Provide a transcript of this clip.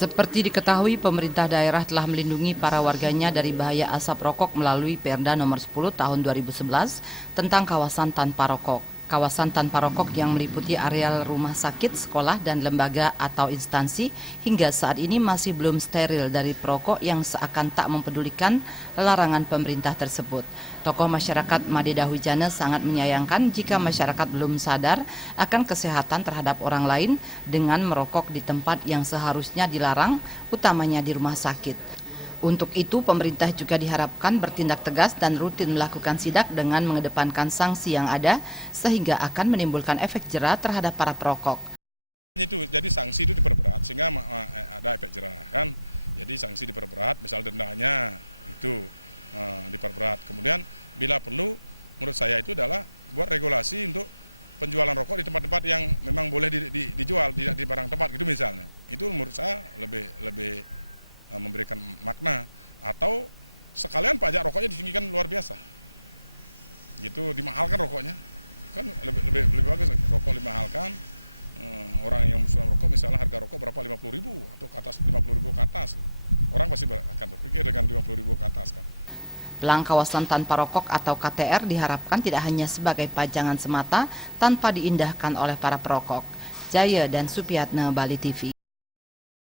Seperti diketahui, pemerintah daerah telah melindungi para warganya dari bahaya asap rokok melalui Perda Nomor 10 Tahun 2011 tentang kawasan tanpa rokok. Kawasan tanpa rokok yang meliputi areal rumah sakit, sekolah, dan lembaga atau instansi hingga saat ini masih belum steril dari perokok yang seakan tak mempedulikan larangan pemerintah tersebut. Tokoh masyarakat Made Dahuijane sangat menyayangkan jika masyarakat belum sadar akan kesehatan terhadap orang lain dengan merokok di tempat yang seharusnya dilarang, utamanya di rumah sakit. Untuk itu, pemerintah juga diharapkan bertindak tegas dan rutin melakukan sidak dengan mengedepankan sanksi yang ada, sehingga akan menimbulkan efek jera terhadap para perokok. Itu jadi sanksi itu diperberat sehingga ada efek jerah kan. Jadi sanksi diperberat, misal dendanya itu diperberat. Kemudian bila perlu, menurut saya itu adalah buat regulasi untuk penjualan rokok di tempat-tempat yang memang boleh dijual, tidak di barang tempat gitu misalnya. Itu menurut saya lebih memberikan makna, atau sekalian pajak rokoknya ditinggikan luar biasa. Gitu, dimahalkan rokoknya. Kan lebih bagus lagi. Rokok dimahalkan. Orang yang musuhan rokok misalnya harga rokok berapa, 50.000 atau ke atas, 50.000 ke atas gitu. Orang pasti akan berpikir dengan 50.000 ke atas kan. Pelang kawasan tanpa rokok atau KTR diharapkan tidak hanya sebagai pajangan semata tanpa diindahkan oleh para perokok. Jaya dan Supiatne, Bali TV.